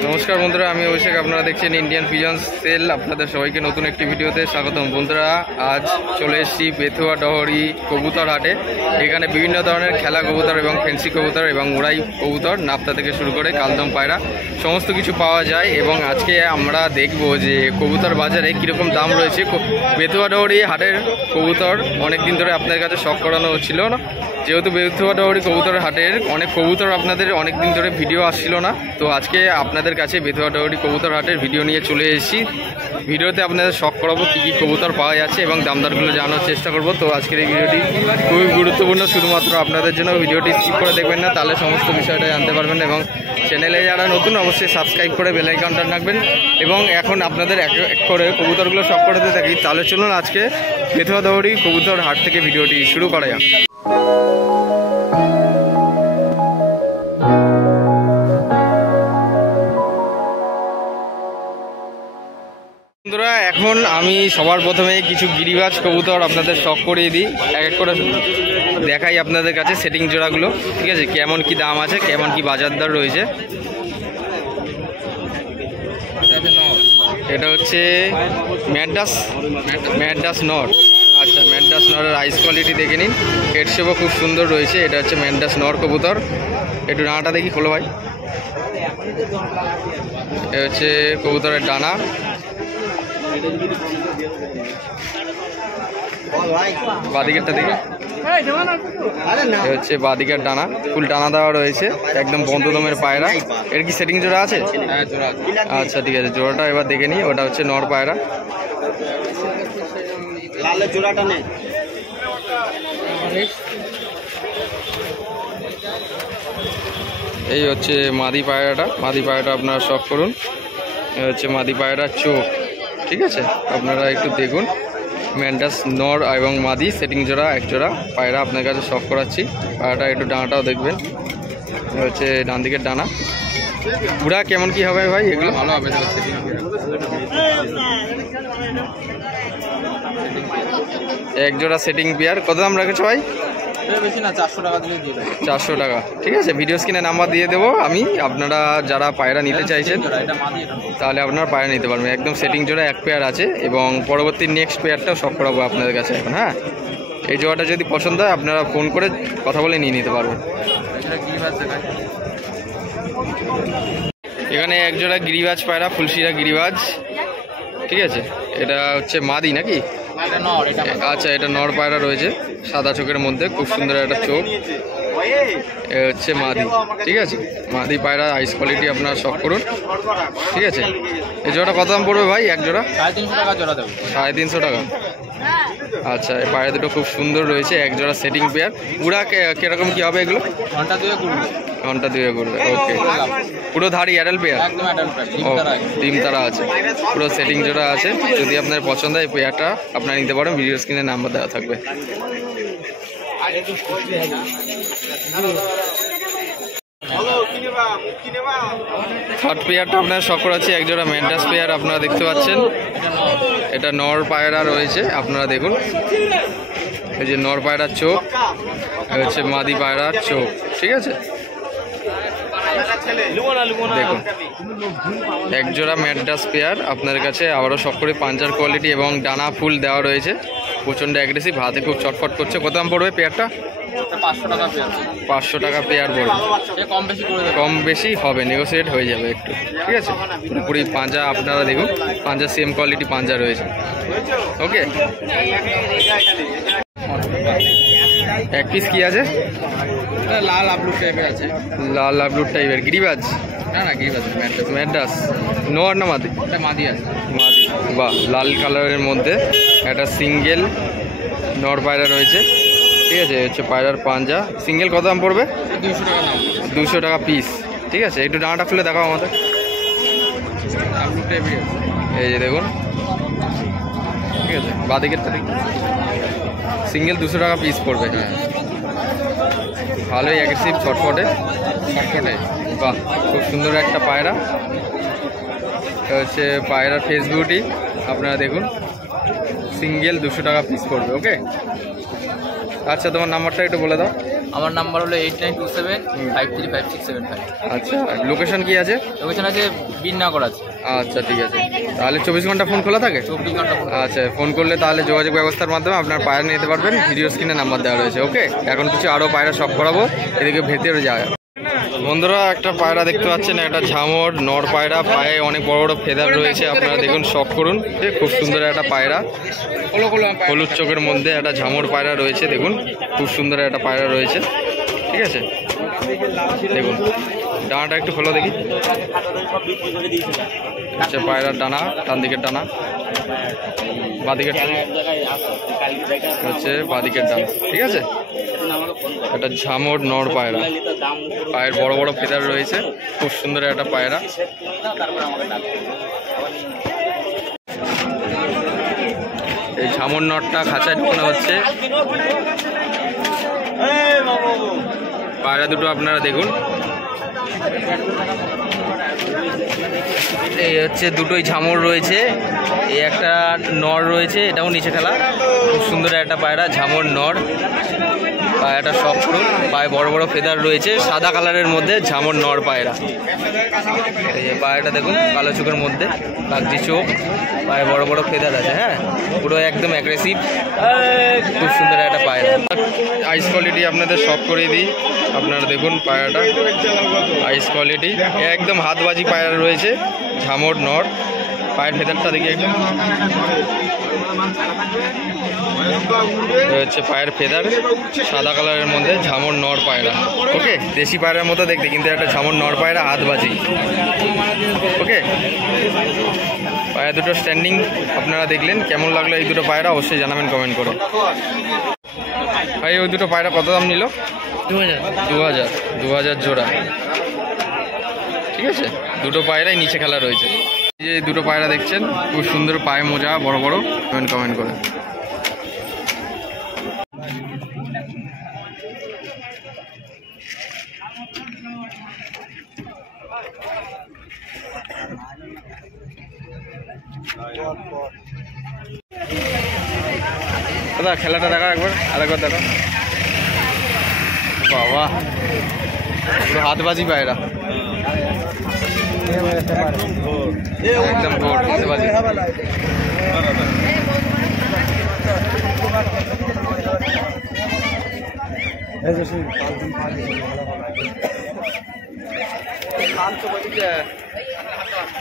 নমস্কার বন্ধুরা, আমি অভিষেক। আপনারা দেখছেন ইন্ডিয়ান পিজন সেল। আপনাদের সবাইকে নতুন একটি ভিডিওতে স্বাগতম। বন্ধুরা, আজ চলে এসেছি বেথুয়া ডহরি কবুতর হাটে। এখানে বিভিন্ন ধরনের খেলা কবুতর এবং ফেন্সি কবুতর এবং উড়াই কবুতর, নাপ্তা থেকে শুরু করে কালদম পায়রা সমস্ত কিছু পাওয়া যায়। এবং আজকে আমরা দেখব যে কবুতর বাজারে কীরকম দাম রয়েছে। বেথুয়া ডহরি হাটের কবুতর অনেকদিন ধরে আপনাদের কাছে শখ করানো হচ্ছিল না, যেহেতু বেথুয়া ডহরি কবুতর হাটের অনেক কবুতর আপনাদের অনেক দিন ধরে ভিডিও আসছিল না। তো আজকে আপনাদের কাছে বেথুয়া ডহরি কবুতর হাটের ভিডিও নিয়ে চলে এসেছি। ভিডিওতে আপনাদের শখ করাবো কী কী কবুতর পাওয়া যাচ্ছে এবং দামদারগুলো জানানোর চেষ্টা করব। তো আজকের এই ভিডিওটি খুবই গুরুত্বপূর্ণ, শুধুমাত্র আপনাদের জন্য। ভিডিওটি স্কিপ করে দেখবেন না, তাহলে সমস্ত বিষয়টা জানতে পারবেন। এবং চ্যানেলে যারা নতুন অবশ্যই সাবস্ক্রাইব করে বেল আইকনটা রাখবেন। এবং এখন আপনাদের এক এক করে কবুতরগুলো শখ করতে থাকি। তাহলে চলুন আজকে বেথুয়া ডহরি কবুতর হাট থেকে ভিডিওটি শুরু করা যাক। বন্ধুরা, এখন আমি সবার প্রথমে কিছু গিরিবাজ কবুতর আপনাদের শখ করিয়ে দিই, এক এক করে দেখাই আপনাদের কাছে সেটিং জোড়াগুলো। ঠিক আছে, কেমন কি দাম আছে, কেমন কি বাজার দর রয়েছে। এটা হচ্ছে ম্যাডাস নর। আচ্ছা, ম্যাডাস নরের আইস কোয়ালিটি দেখে নিন, হেড শেপও খুব সুন্দর রয়েছে। এটা হচ্ছে ম্যাডাস নর কবুতর। একটু ডানাটা দেখি, খোলো ভাই। এটা হচ্ছে কবুতরের ডানা। বাদিকেরটা দেখি, হচ্ছে বাদিকের ডানা, ফুল ডানা দেওয়া রয়েছে, একদম বন্ধদমের পায়রা। এর কি সেটিং জোড়া আছে? আচ্ছা ঠিক আছে, জোড়াটা এবার দেখে নিই। ওটা হচ্ছে নর পায়রা। এই হচ্ছে মাদি পায়রাটা। মাদি পায়রাটা আপনারা শখ করুন। এই হচ্ছে মাদি পায়রার চোখ। ঠিক আছে, আপনারা একটু দেখুন। ম্যান্ডাস নর এবং মাদি সেটিং জোড়া, এক জোড়া পায়রা আপনার কাছে শখ করাচ্ছি। পায়রাটা একটু ডানাটাও দেখবেন। হচ্ছে ডান দিকের ডানা। উড়া কেমন কি হবে ভাই? এগুলো ভালো হবে। এক জোড়া সেটিং পেয়ার। কত দাম রাখেছো ভাই? বেশি না, 400 টাকা দিলে দিয়ে দেবো। 400 টাকা, ঠিক আছে। ভিডিও স্ক্রিনে নাম্বার দিয়ে দেবো আমি। আপনারা যারা পায়রা নিতে চাইছেন তাহলে আপনারা পায়রা নিতে পারবেন। একদম সেটিং জোড়া এক পেয়ার আছে এবং পরবর্তী নেক্সট পেয়ারটাও শখ করাবো আপনাদের কাছে এখন। হ্যাঁ, এই জোড়াটা যদি পছন্দ হয় আপনারা ফোন করে কথা বলে নিয়ে নিতে পারবেন। এখানে এক জোড়া গিরিবাজ পায়রা, ফুলশিরা গিরিবাজ। ঠিক আছে, এটা হচ্ছে মাদি নাকি? আচ্ছা, এটা নর পায়রা রয়েছে, সাদা চোখের মধ্যে, খুব সুন্দর একটা চোখ। এ হচ্ছে মাদি। ঠিক আছে, মাদি পায়রা আইস কোয়ালিটি আপনারা শখ করুন। ঠিক আছে, এই জোড়াটা কত দাম পড়বে ভাই? এক জোড়া 350 টাকা জোড়া দেবো। 350 টাকা। আচ্ছা, এই পায়রা দুটো খুব সুন্দর রয়েছে, এক জোড়া সেটিং পেয়ার। উড়া কিরকম কি হবে এগুলো? ঘন্টা 2 করবে। ঘন্টা 2 করবে। ওকে, পুরো ধারি অ্যাডাল পেয়ার? একদম অ্যাডাল পেয়ার, ডিম তারা আছে, পুরো সেটিং জোড়া আছে। যদি আপনার পছন্দ হয় এই পেয়ারটা আপনারা নিতে পারেন। ভিডিও স্ক্রিনে নাম্বার দেওয়া থাকবে। থার্ড পেয়ারটা আপনারা শখ করাচ্ছি, এক জোড়া ম্যান্ডাস পেয়ার আপনারা দেখতে পাচ্ছেন। এটা নর পায়রা রয়েছে, আপনারা দেখুন। এই যে নর পায়রার চোখ, হচ্ছে মাদি পায়রার চোখ। ঠিক আছে, দেখুন এক জোড়া ম্যাডাস পেয়ার আপনার কাছে। আবারও শখ করে পাঞ্জার কোয়ালিটি এবং ডানা ফুল দেওয়া রয়েছে, প্রচণ্ড অ্যাগ্রেসিভ, হাতে খুব চটফট করছে। কত দাম পড়বে পেয়ারটা? 500 টাকা পেয়ার। 500 টাকা পেয়ার পড়বে। কম বেশি হবে, নেগোসিয়েট হয়ে যাবে একটু। ঠিক আছে, পুরোপুরি পাঞ্জা আপনারা দেখুন, পাঞ্জা সেম কোয়ালিটি পাঞ্জা রয়েছে। ওকে, এক পিস কি আছে? লাল আবলু টাইপের আছে। লাল আবলু টাইপের গিরিবাজ? না গিরিবাজ, ম্যাডাস নর না মাদি? মাদি আছে। মাদি, বাহ। লাল কালারের মধ্যে একটা সিঙ্গেল নর পায়রা রয়েছে। ঠিক আছে, হচ্ছে পায়রার পাঞ্জা। সিঙ্গেল কত দাম পড়বে? 200 টাকা দাম। 200 টাকা পিস। ঠিক আছে, একটু ডানাটা খুলে দেখাও আমাদের। আবলু টাইপের, এই যে দেখুন। ঠিক আছে, বাদিকেরটা দেখুন। সিঙ্গেল 200 টাকা পিস পড়বে। হ্যাঁ, ভালোই অ্যাগ্রেসিভ, ছটফটে। বাহ, খুব সুন্দর একটা পায়রা। হচ্ছে পায়রার ফেস বিউটি আপনারা দেখুন। সিঙ্গেল 200 টাকা পিস পড়বে। ওকে, আচ্ছা, তোমার নাম্বারটা একটু বলে দাও। আমার নাম্বার হলো 8927535675। আচ্ছা, লোকেশন কি আছে? লোকেশন আছে বিননগর আছে। আচ্ছা ঠিক আছে, তাহলে 24 ঘন্টা ফোন খোলা থাকে? 24 ঘন্টা। আচ্ছা, ফোন করলে তাহলে যোগাযোগ ব্যবস্থার মাধ্যমে আপনার পায়রা নিতে পারবেন। ভিডিও স্ক্রিনে নাম্বার দেওয়া রয়েছে। ওকে, এখন কিছু আরও পায়রা শখ করাবো, এদিকে ভেতরে যায়। বন্ধুরা, একটা পায়রা দেখতে পাচ্ছেন, একটা ঝামর নর পায়রা, পায়ে অনেক বড় বড় ফেদার রয়েছে। আপনারা দেখুন, শখ করুন। খুব সুন্দর একটা পায়রা, হলুদ চোখের মধ্যে একটা ঝামর পায়রা রয়েছে। দেখুন, খুব সুন্দর একটা পায়রা রয়েছে। ঠিক আছে, দেখুন ডানাটা একটু খোলো দেখি। আচ্ছা, পায়রার ডানা, ডান দিকের ডানা, বাঁদিকের হচ্ছে বাঁদিকের ডানা। ঠিক আছে, একটা ঝামর নর পায়রা, পায়ের বড় বড় ফেদার রয়েছে। খুব সুন্দর একটা পায়রা। এই ঝামর নরটা খাঁচায় ঢোকানো হচ্ছে। পায়রা দুটো আপনারা দেখুন, এই হচ্ছে দুটোই ঝামর রয়েছে। এই একটা নর রয়েছে, এটাও নিচে খেলা। খুব সুন্দর একটা পায়রা, ঝামর নর। পায়রাটা শখ করুন, পায়ে বড় বড় ফেদার রয়েছে, সাদা কালারের মধ্যে ঝামর নর পায়রা। এই পায়রাটা দেখুন, কালো চোখের মধ্যে কাগজি চোখ, পায়ে বড় বড় ফেদার আছে। হ্যাঁ, পুরো একদম অ্যাগ্রেসিভ, খুব সুন্দর একটা পায়রা। আইস কোয়ালিটি আপনাদের শখ করে দিই। আপনারা দেখুন পায়রাটা, আইস কোয়ালিটি একদম হাতবাজি পায়রা রয়েছে, ঝামর নর। পায়ের ফেদারটা দেখি একদম, হচ্ছে পায়ের ফেদার সাদা কালারের মধ্যে, ঝামর নর পায়রা। ওকে, দেশি পায়রার মতো দেখতে, কিন্তু একটা ঝামর নর পায়রা, হাতবাজি। ওকে, পায়রা দুটো স্ট্যান্ডিং আপনারা দেখলেন। কেমন লাগলো এই দুটো পায়রা অবশ্যই জানাবেন কমেন্ট করে। ভাই, ওই দুটো পায়রা কত দাম নিল? 2000 জোড়া। ঠিক আছে, দুটো পায়রাই নিচে খেলা রয়েছে। এই যে দুটো পায়রা দেখছেন, খুব সুন্দর পায়ে মোজা বড় বড়। কমেন্ট করে। দাদা, খেলাটা দেখা একবার, আরেকবার দেখা। বাবা, পুরো হাতবাজি পায়রা, একদম ভোট হাতবাজি।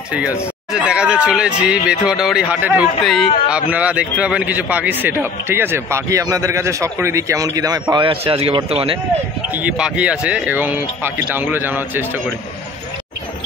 ঠিক আছে, দেখাতে চলেছি বেথুয়া ডাওরি হাটে। ঢুকতেই আপনারা দেখতে পাবেন কিছু পাখির সেট আপ। ঠিক আছে, পাখি আপনাদের কাছে শখ করে দিই, কেমন কী দামে পাওয়া যাচ্ছে আজকে বর্তমানে, কি কি পাখি আছে এবং পাখির দামগুলো জানার চেষ্টা করি।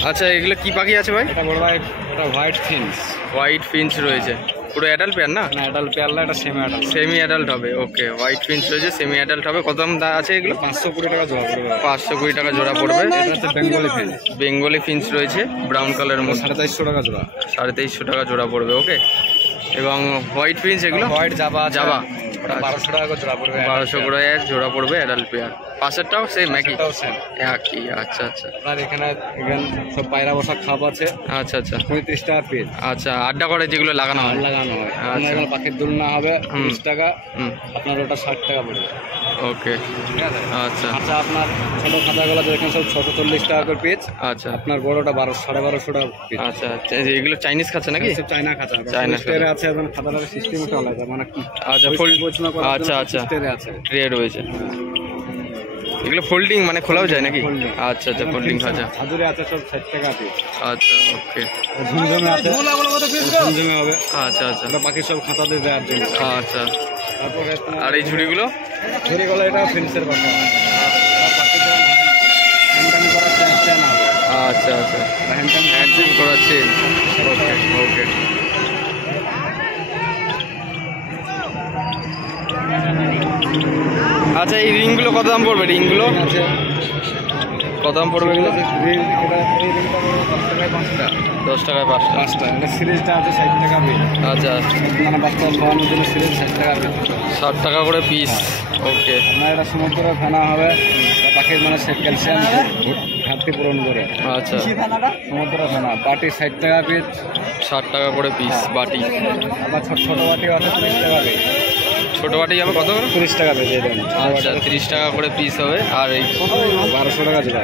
আচ্ছা, এগুলো কি পাখি আছে ভাই? এটা বড় ভাই, এটা হোয়াইট ফিন্স। হোয়াইট ফিন্স রয়েছে, পুরো অ্যাডাল্ট পেয়ার না? অ্যাডাল্ট পেয়ার না, এটা সেমি অ্যাডাল্ট। সেমি অ্যাডাল্ট হবে। ওকে, হোয়াইট ফিন্স রয়েছে, সেমি অ্যাডাল্ট হবে। কত দাম আছে এগুলো? 520 টাকা জোড়া পড়বে। 520 টাকা জোড়া পড়বে। এটা হচ্ছে বেঙ্গলি ফিন্স। বেঙ্গলি ফিন্স রয়েছে, ব্রাউন কালারের মধ্যে। 2350 টাকা জোড়া। 2350 টাকা জোড়া পড়বে। ওকে, এবং হোয়াইট ফিন্স এগুলো? হোয়াইট জাবা। জাবা 1200 টাকা করে জোড়া পড়বে। 1200 করে এক জোড়া পড়বে অ্যাডাল্ট পেয়ার। পাশেরটাও সেম একই? একই। আচ্ছা আচ্ছা, আপনার এখানে সব পায়রা বসা খাপ আছে। আচ্ছা আচ্ছা, 35 টাকা পিস। আচ্ছা, আড্ডা করে যেগুলো লাগানো হয়? লাগানো হয়। আচ্ছা, এখানে পাখির দুলনা হবে 30 টাকা। আপনার ওটা 60 টাকা পড়বে। ওকে, ঠিক আছে। আচ্ছা আচ্ছা, আপনার ছোট খাঁচাগুলো দেখেন সব 640 টাকা করে পিস। আচ্ছা, আপনার বড়টা 1250 টাকা পিস। আচ্ছা আচ্ছা, এগুলো চাইনিজ খাঁচা নাকি? সব চায়না খাঁচা। চায়না স্টেরে আছে, এবং খাঁচাটার সিস্টেমটা আলাদা, মানে আচ্ছা, ফোল্ড। আচ্ছা আচ্ছা, স্টেরে আছে, ট্রে রয়েছে। এগুলো ফোল্ডিং মানে খোলাও যায় নাকি? আচ্ছা আচ্ছা, ফোল্ডিং খাঁচা। হাজুরে আছে সব 60 টাকা পিস। আচ্ছা, ওকে। ঝুমঝুমে আছে, ঝুমঝুমে হবে। আচ্ছা আচ্ছা, এটা পাখি সব খাঁচা দিয়ে দেওয়ার জন্য। আচ্ছা, তারপরে আর এই ঝুড়িগুলো? ঝুড়িগুলো এটা ফিনিশের বাসা। হ্যান্ডটাইম করার চেন হবে। আচ্ছা আচ্ছা, হ্যান্ডটাইম করার চেন। ওকে ওকে, আচ্ছা, এই রিংগুলো কত দাম পড়বে? রিংগুলো আছে কত দাম পড়বে? এগুলো 10 টাকায় 5টা। এটা সিরিজটা আছে 60 টাকা পিস। আচ্ছা, মানে বাচ্চা খাওয়ানোর জন্য সিরিজ 60 টাকা পিস। 60 টাকা করে পিস। ওকে, আপনার এটা সমুদ্রে ফেনা হবে, পাখির মানে ক্যালসিয়াম ঘাটতি পূরণ করে। আচ্ছা, সমুদ্র ফেনা বাটি 60 টাকা পিস। 60 টাকা করে পিস বাটি। আবার ছোট ছোট বাটি আছে 30 টাকা পিস। ছোটো বাটি যাবে কত করে? 30 টাকা পেয়ে দেবেন। আচ্ছা 30 টাকা করে পিস হবে। আর এই 1200 টাকা জোড়া।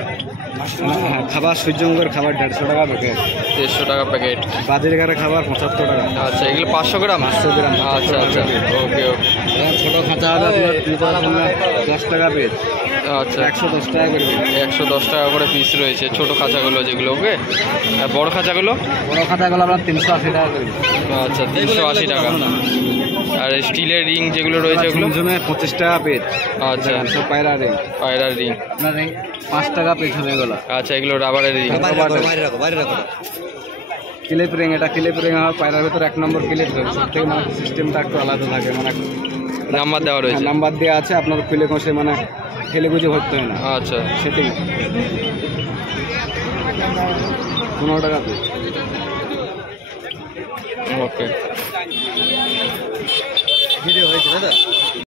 হ্যাঁ, খাবার সূর্যমুখের খাবার 150 টাকা প্যাকেট। 150 টাকা প্যাকেট। বাজিরগারের খাবার 75 টাকা। আচ্ছা এগুলো 500 গ্রাম? 500 গ্রাম। আচ্ছা আচ্ছা, ওকে ওকে। ছোটো খাঁচা হবে আপনার 10 টাকা পিস। আচ্ছা 110 টাকা করে। 110 টাকা করে পিস রয়েছে ছোটো খাঁচাগুলো যেগুলো, ওকে। আর বড় খাঁচাগুলো? বড় খাঁচাগুলো আপনার 380 টাকা করে। আচ্ছা 380 টাকা। আর স্টিলের রিং যেগুলো রয়েছে ওগুলো? 25 টাকা পিস। আচ্ছা সব পায়রা রিং। পায়রার রিং আপনার 5 টাকা পিস হবে এগুলো। আচ্ছা এগুলো রাবারের রিং। ক্লিপ রিং, এটা ক্লিপ রিং হয় পায়রার ভিতরে 1 নম্বর ক্লিপ রিং। সব থেকে মানে সিস্টেমটা একটু আলাদা থাকে, মানে নাম্বার দেওয়া রয়েছে? নাম্বার দেওয়া আছে, আপনার খুলে কষে মানে খেলে বুঝে ভরতে হয় না। আচ্ছা সেটিং 15 টাকা পিস। ওকে। ভিডিও হয়েছে দাদা।